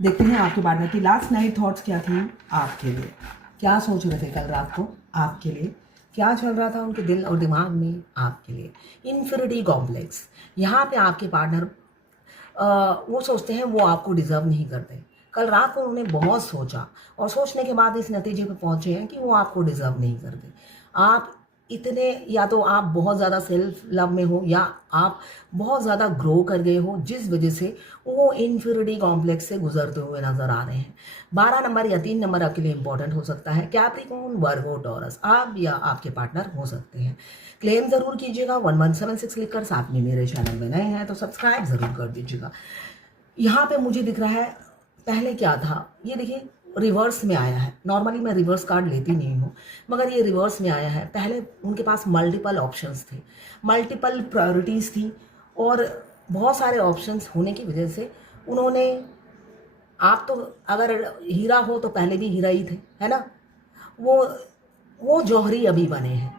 देखते हैं आपके पार्टनर की लास्ट नाइट थॉट्स क्या थी आपके लिए। क्या सोच रहे थे कल रात को आपके लिए, क्या चल रहा था उनके दिल और दिमाग में आपके लिए। इन्फिनिटी कॉम्प्लेक्स, यहाँ पे आपके पार्टनर वो सोचते हैं वो आपको डिज़र्व नहीं करते। कल रात को उन्होंने बहुत सोचा और सोचने के बाद इस नतीजे पे पहुँचे हैं कि वो आपको डिज़र्व नहीं करते। आप इतने, या तो आप बहुत ज़्यादा सेल्फ लव में हो या आप बहुत ज़्यादा ग्रो कर गए हो, जिस वजह से वो इन्फिनिटी कॉम्प्लेक्स से गुजरते हुए नज़र आ रहे हैं। 12 नंबर या 3 नंबर आपके लिए इंपॉर्टेंट हो सकता है। कैप्रिकॉर्न, वर्गो, टॉरस, आप या आपके पार्टनर हो सकते हैं। क्लेम ज़रूर कीजिएगा 1176 लिखकर। साथ में मेरे चैनल में नए हैं तो सब्सक्राइब ज़रूर कर दीजिएगा। यहाँ पे मुझे दिख रहा है, पहले क्या था ये देखिए, रिवर्स में आया है। नॉर्मली मैं रिवर्स कार्ड लेती नहीं हूँ, मगर ये रिवर्स में आया है। पहले उनके पास मल्टीपल ऑप्शंस थे, मल्टीपल प्रायोरिटीज़ थी, और बहुत सारे ऑप्शंस होने की वजह से उन्होंने, आप तो अगर हीरा हो तो पहले भी हीरा ही थे, है ना। वो वो जौहरी अभी बने हैं।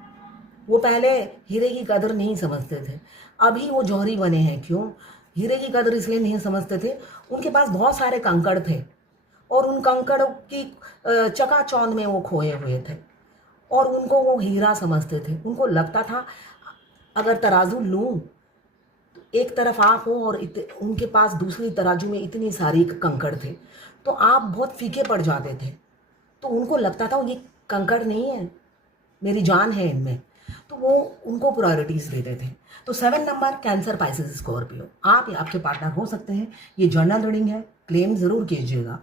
वो पहले हीरे की कदर नहीं समझते थे, अभी वो जौहरी बने हैं। क्यों हीरे की कदर इसलिए नहीं समझते थे, उनके पास बहुत सारे कंकड़ थे और उन कंकड़ों की चकाचौंध में वो खोए हुए थे और उनको वो हीरा समझते थे। उनको लगता था अगर तराजू लूँ, एक तरफ आप हो और उनके पास दूसरी तराजू में इतनी सारी कंकड़ थे, तो आप बहुत फीके पड़ जाते थे। तो उनको लगता था ये कंकड़ नहीं है, मेरी जान है इनमें, तो वो उनको प्रायोरिटीज़ देते थे। तो 7 नंबर कैंसर, पाइसेस, स्कॉर्पियो, आप या आपके पार्टनर हो सकते हैं। ये जर्नल रीडिंग है, क्लेम ज़रूर कीजिएगा,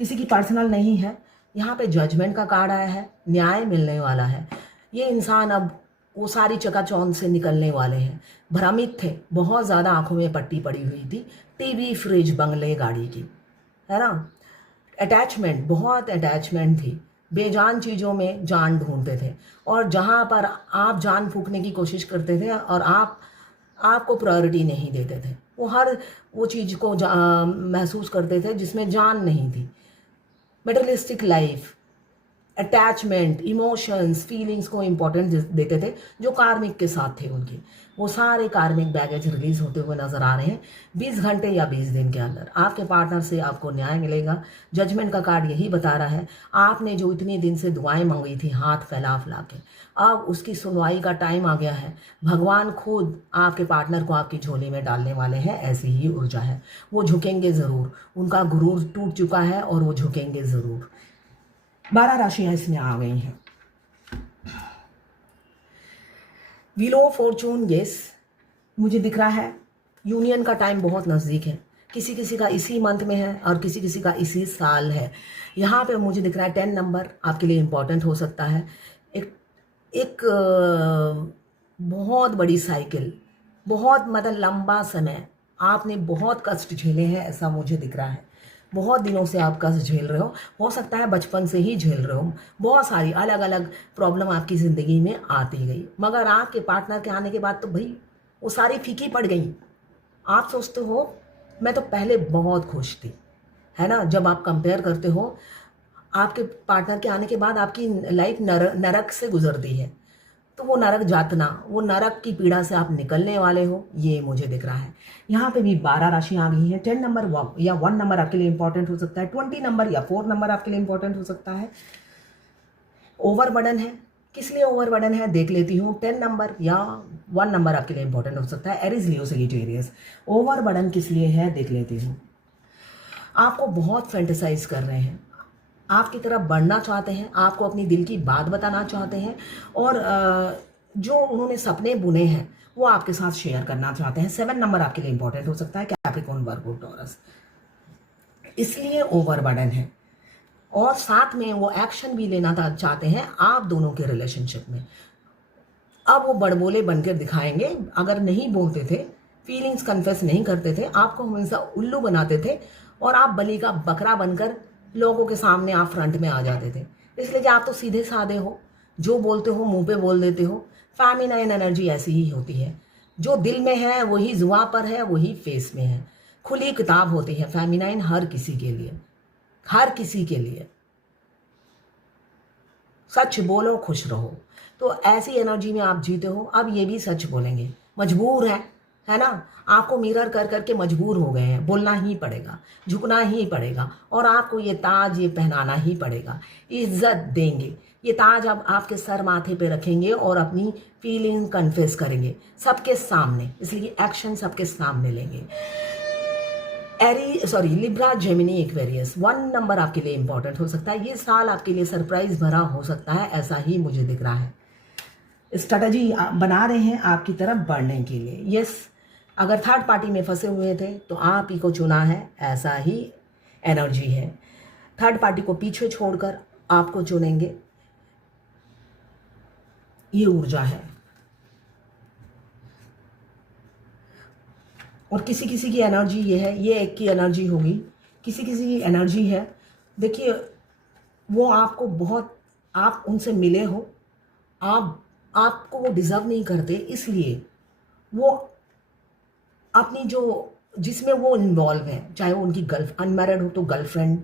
किसी की पर्सनल नहीं है। यहाँ पे जजमेंट का कार्ड आया है, न्याय मिलने वाला है। ये इंसान अब वो सारी चकाचौंध से निकलने वाले हैं। भ्रमित थे, बहुत ज़्यादा आंखों में पट्टी पड़ी हुई थी, टीवी, फ्रिज, बंगले, गाड़ी की, है ना। अटैचमेंट, बहुत अटैचमेंट थी, बेजान चीज़ों में जान ढूंढते थे, और जहाँ पर आप जान फूकने की कोशिश करते थे और आपको प्रायोरिटी नहीं देते थे, वो चीज़ को महसूस करते थे जिसमें जान नहीं थी। Materialistic life, attachment, emotions, feelings को इम्पोर्टेंट देते थे, जो कार्मिक के साथ थे उनके। वो सारे कार्मिक बैगेज रिलीज होते हुए नजर आ रहे हैं 20 घंटे या 20 दिन के अंदर। आपके पार्टनर से आपको न्याय मिलेगा। जजमेंट का कार्ड यही बता रहा है, आपने जो इतने दिन से दुआएं मांगी थी हाथ फैला फैला के, अब उसकी सुनवाई का टाइम आ गया है। भगवान खुद आपके पार्टनर को आपकी झोली में डालने वाले हैं, ऐसी ही ऊर्जा है। वो झुकेंगे ज़रूर, उनका गुरूर टूट चुका है और वो झुकेंगे ज़रूर। 12 राशियां इसमें आ गई हैं। व्हील ऑफ फॉर्चून, यस, मुझे दिख रहा है यूनियन का टाइम बहुत नज़दीक है। किसी किसी का इसी मंथ में है और किसी किसी का इसी साल है। यहाँ पे मुझे दिख रहा है 10 नंबर आपके लिए इम्पॉर्टेंट हो सकता है। एक एक बहुत बड़ी साइकिल, बहुत मतलब लंबा समय आपने बहुत कष्ट झेले हैं, ऐसा मुझे दिख रहा है। बहुत दिनों से आप कष्ट झेल रहे हो सकता है बचपन से ही झेल रहे हो। बहुत सारी अलग अलग प्रॉब्लम आपकी ज़िंदगी में आती गई, मगर आपके पार्टनर के आने के बाद तो भाई वो सारी फीकी पड़ गई। आप सोचते हो मैं तो पहले बहुत खुश थी, है ना। जब आप कंपेयर करते हो, आपके पार्टनर के आने के बाद आपकी लाइफ नरक से गुजरती है, तो वो नरक जातना, वो नरक की पीड़ा से आप निकलने वाले हो, ये मुझे दिख रहा है। यहाँ पे भी 12 राशियाँ आ गई हैं। 10 नंबर या 1 नंबर आपके लिए इंपॉर्टेंट हो सकता है। 20 नंबर या 4 नंबर आपके लिए इंपॉर्टेंट हो सकता है। ओवरबर्डन है, किस लिए ओवरबर्डन है देख लेती हूँ। 10 नंबर या 1 नंबर आपके लिए इंपॉर्टेंट हो सकता है। एरीज, लियो, सैजिटेरियस, ओवरबर्डन किस लिए है देख लेती हूँ। आपको बहुत फैंटेसाइज कर रहे हैं, आपकी तरफ बढ़ना चाहते हैं, आपको अपनी दिल की बात बताना चाहते हैं, और जो उन्होंने सपने बुने हैं वो आपके साथ शेयर करना चाहते हैं। 7 नंबर आपके लिए इंपॉर्टेंट हो सकता है। कैप्रिकॉर्न, वर्गो, टॉरस, इसलिए ओवरबर्डन है, और साथ में वो एक्शन भी लेना चाहते हैं आप दोनों के रिलेशनशिप में। अब वो बड़बोले बनकर दिखाएंगे। अगर नहीं बोलते थे, फीलिंग्स कन्फेस नहीं करते थे, आपको हमेशा उल्लू बनाते थे और आप बलि का बकरा बनकर लोगों के सामने आप फ्रंट में आ जाते थे। इसलिए कि आप तो सीधे साधे हो, जो बोलते हो मुंह पे बोल देते हो। फेमिनाइन एनर्जी ऐसी ही होती है, जो दिल में है वही जुबां पर है, वही फेस में है। खुली किताब होती है फेमिनाइन, हर किसी के लिए, हर किसी के लिए। सच बोलो, खुश रहो। तो ऐसी एनर्जी में आप जीते हो। अब ये भी सच बोलेंगे, मजबूर है ना, आपको मिरर कर करके मजबूर हो गए हैं, बोलना ही पड़ेगा, झुकना ही पड़ेगा, और आपको ये ताज ये पहनाना ही पड़ेगा, इज्जत देंगे। ये ताज अब आपके सर माथे पे रखेंगे और अपनी फीलिंग कन्फेस करेंगे सबके सामने, इसलिए एक्शन सबके सामने लेंगे। लिब्रा जेमिनी एक्वेरियस 1 नंबर आपके लिए इंपॉर्टेंट हो सकता है। ये साल आपके लिए सरप्राइज भरा हो सकता है, ऐसा ही मुझे दिख रहा है। स्ट्रेटजी बना रहे हैं आपकी तरफ बढ़ने के लिए। यस, अगर थर्ड पार्टी में फंसे हुए थे तो आप ही को चुना है, ऐसा ही एनर्जी है। थर्ड पार्टी को पीछे छोड़कर आपको चुनेंगे, ये ऊर्जा है। और किसी किसी की एनर्जी ये है, ये एक की एनर्जी होगी, किसी किसी की एनर्जी है। देखिए, वो आपको बहुत, आप उनसे मिले हो, आपको वो डिज़र्व नहीं करते, इसलिए वो अपनी जिसमें वो इन्वॉल्व है, चाहे वो उनकी अनमैरिड हो तो गर्लफ्रेंड,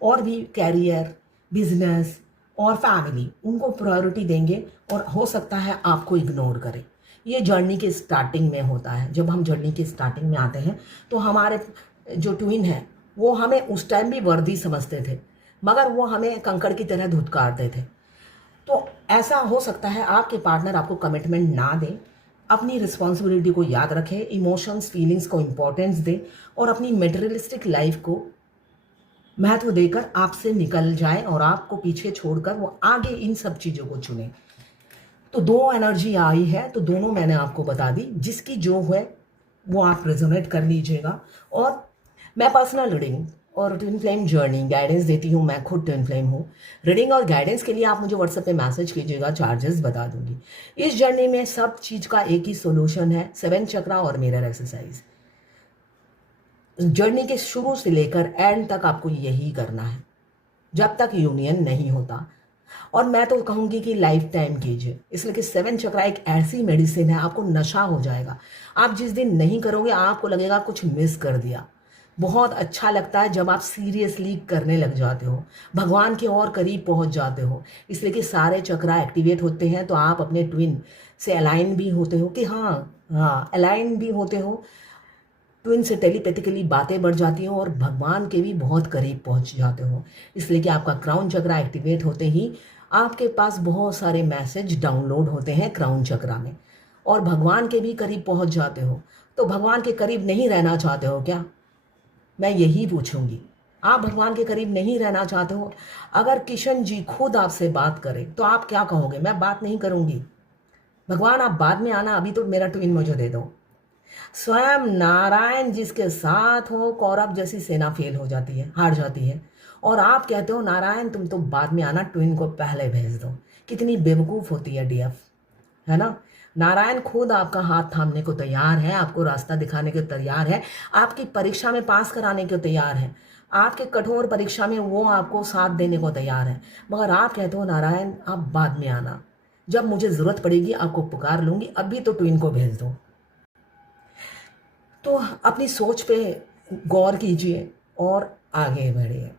और भी कैरियर, बिजनेस और फैमिली, उनको प्रायोरिटी देंगे और हो सकता है आपको इग्नोर करें। ये जर्नी के स्टार्टिंग में होता है। जब हम जर्नी के स्टार्टिंग में आते हैं तो हमारे जो ट्विन है वो हमें उस टाइम भी वर्दी समझते थे, मगर वो हमें कंकड़ की तरह धुतकारते थे। तो ऐसा हो सकता है आपके पार्टनर आपको कमिटमेंट ना दे, अपनी रिस्पॉन्सिबिलिटी को याद रखें, इमोशंस फीलिंग्स को इम्पोर्टेंस दे और अपनी मटेरियलिस्टिक लाइफ को महत्व देकर आपसे निकल जाए और आपको पीछे छोड़कर वो आगे इन सब चीज़ों को चुने। तो 2 एनर्जी आई है, तो दोनों मैंने आपको बता दी, जिसकी जो है वो आप रेजोनेट कर लीजिएगा। और मैं पर्सनल रीडिंग और ट्विन फ्लेम जर्नी गाइडेंस देती हूँ, मैं खुद ट्विन फ्लेम हूँ। रीडिंग और गाइडेंस के लिए आप मुझे व्हाट्सएप पे मैसेज कीजिएगा, चार्जेस बता दूंगी। इस जर्नी में सब चीज़ का एक ही सोल्यूशन है, 7 चक्रा और मिरर एक्सरसाइज। जर्नी के शुरू से लेकर एंड तक आपको यही करना है, जब तक यूनियन नहीं होता। और मैं तो कहूँगी कि लाइफ टाइम कीजिए, इसलिए कि 7 चक्रा एक ऐसी मेडिसिन है, आपको नशा हो जाएगा। आप जिस दिन नहीं करोगे आपको लगेगा कुछ मिस कर दिया। बहुत अच्छा लगता है जब आप सीरियसली करने लग जाते हो, भगवान के और करीब पहुंच जाते हो, इसलिए कि सारे चक्रा एक्टिवेट होते हैं, तो आप अपने ट्विन से अलाइन भी होते हो कि हाँ अलाइन भी होते हो। ट्विन से टेलीपैथिकली बातें बढ़ जाती हो और भगवान के भी बहुत करीब पहुंच जाते हो, इसलिए कि आपका क्राउन चक्रा एक्टिवेट होते ही आपके पास बहुत सारे मैसेज डाउनलोड होते हैं क्राउन चक्रा में, और भगवान के भी करीब पहुंच जाते हो। तो भगवान के करीब नहीं रहना चाहते हो क्या? मैं यही पूछूंगी। आप भगवान के करीब नहीं रहना चाहते हो? अगर किशन जी खुद आपसे बात करें तो आप क्या कहोगे? मैं बात नहीं करूंगी, भगवान आप बाद में आना, अभी तो मेरा ट्विन मुझे दे दो। स्वयं नारायण जिसके साथ हो, कौरव जैसी सेना फेल हो जाती है, हार जाती है, और आप कहते हो नारायण तुम तो बाद में आना, ट्विन को पहले भेज दो। कितनी बेवकूफ़ होती है डीएफ, है ना। नारायण खुद आपका हाथ थामने को तैयार है, आपको रास्ता दिखाने को तैयार है, आपकी परीक्षा में पास कराने को तैयार है, आपके कठोर परीक्षा में वो आपको साथ देने को तैयार है, मगर आप कहते हो नारायण आप बाद में आना, जब मुझे ज़रूरत पड़ेगी आपको पुकार लूँगी, अभी तो ट्विन को भेज दो। तो अपनी सोच पे गौर कीजिए और आगे बढ़िए।